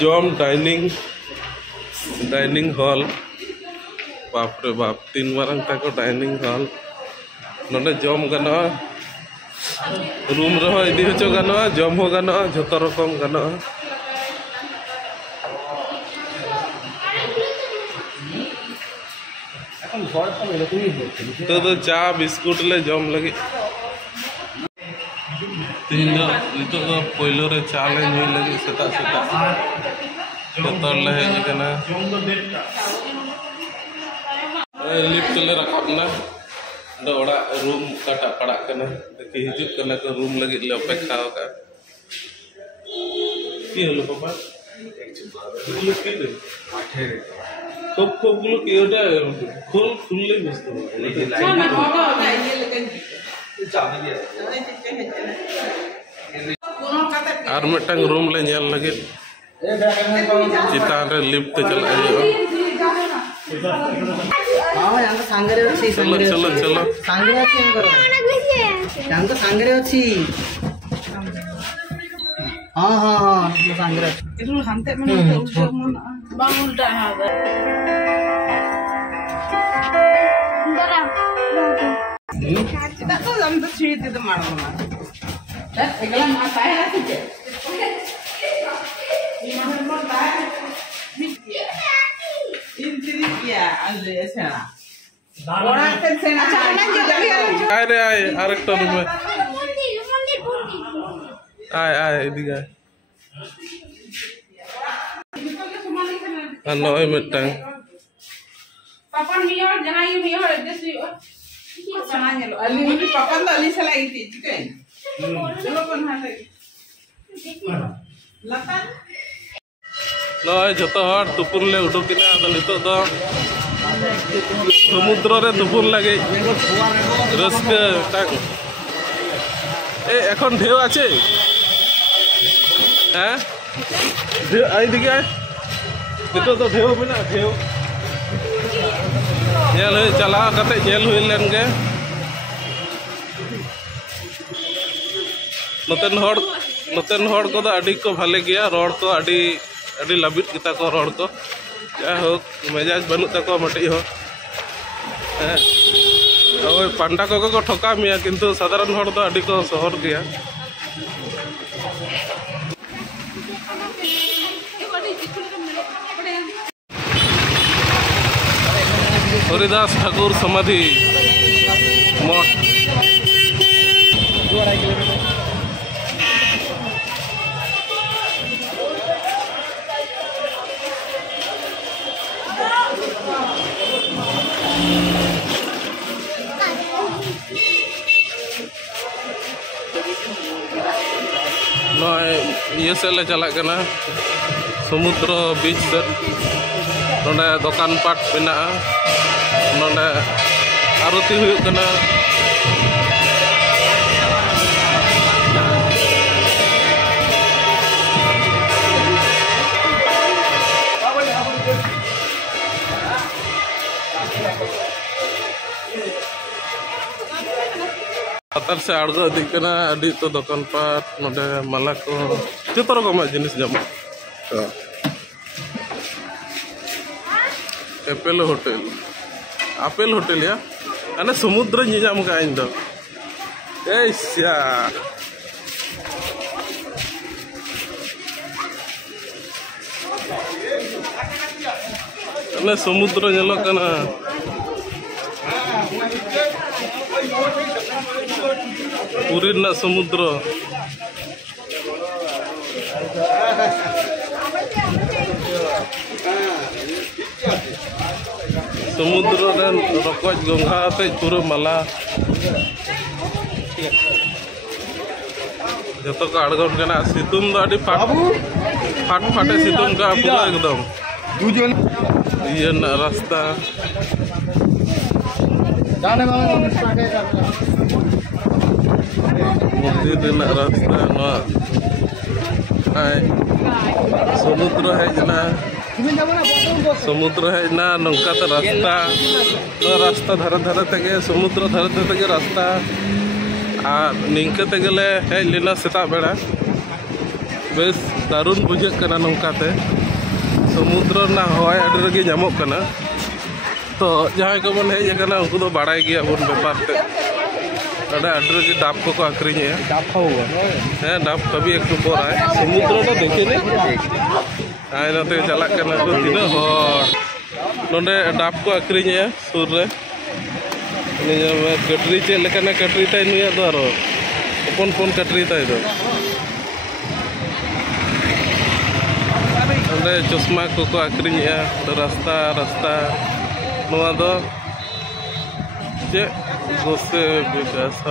Germ dining hall बाप रे बाप तीन मारंग तक डाइनिंग हॉल नोडे जॉम गाना रूम रहो इदी होचो गाना जॉम हो गाना जतो रकम गाना तो चा बिस्कुट ले जॉम लगे तीन नितो तो पहिलो रे चा ले नुई लगे सेता सेता जतो ले हेज कना लिफ्ट ले रकाब ना ओड़ा रूम काटा पड़ा कना देखि हिजुक कना को रूम लगे ले अपेक्षा का की हलो पापा गुलो की रे आठे रे कब गुलो की ओटा खोल ले मस्त आर मिटंग रूम ले नेल लगे चितान रे लिफ्ट चला हां यांग सांगरे अछि चलो सांगरे अछि यांग सांगरे अछि हां ये सांगरे इरु हंते मन उल्टा है kita tuh dalam cerita itu mana dan segala macam saya sih ya ada sana orang kan sana aye arekta room में आए दिगा नॉय मिटंग पापा मियोर जहां यू मियोर एड्रेस लियो Sananya lo, ali ini papan tuh ali salah itu juga. Coba kon hati. Latan. लो जतो हर तुपुर ले उडुकिना अद नितो दो समुद्र रे तुपुर लागे रस्क टाक ए এখন ঢেউ আছে হ্যাঁ ঢেউ আই দিকে নিতো তো ঢেউ বিনা ঢেউ नेल हुई चला कते नेल हुई लेन गे नतेन हड़ को अड़ी को भाले गया रोड को अड़ी लबित किता को रोड को जा हो मेजाज बनू तको मटी हो ओए पांडा को ठोका मिया किंतु साधारण हड़ तो अड़ी को शहर गया हरिदास ठाकुर समाधि मठ ये से ले चला कना समुद्र बीच से नोडे दुकान पाट बिना नोडे आरती हुई कना पतर से आड़गो दिकना अड़ी तो दुकान पाट नोडे माला को जतो रकम जिनिस जमा आपेल होटल या अने समुद्र निजाम का इन दो एस्या अने समुद्र नेलो कना पूरी ना समुद्र समुद्र रकोज गंगा पूरा माला जो को आड़गन कना सितुम दो अड़ी फाट फाटे सितुम का पूरा एकदम ये ना रास्ता मंदिर ना रास्ता ना समुद्र है जना समुद्र है ना नौका तो रास्ता रास्ता धारे धारे तक समुद्र धारे धारे तक रास्ता और निंके तक हेज लेना सेता बेड़ा बेस दारुण बुझेक कना नौकाते समुद्र ना हवाई आड़ी रगे नामोग कना तो जहाँ को बन हेज कना उनको तो बाड़ाई गया बन व्यापार ते अड़ा आड़ी रगे डाब को आक्रिने हैं डाब कभी एक ऊपर आए समुद्र ना देखे नहीं आए ना तो चला कना को तीना हर नोंडे डाब को आक्रिने सुर रे कटरी चे लेकना कटरी ताई नुया दो आरो अपन फोन कटरी ताई दो चश्मा को आक्रिने रास्ता रास्ता नवा दो चे गोसे विकास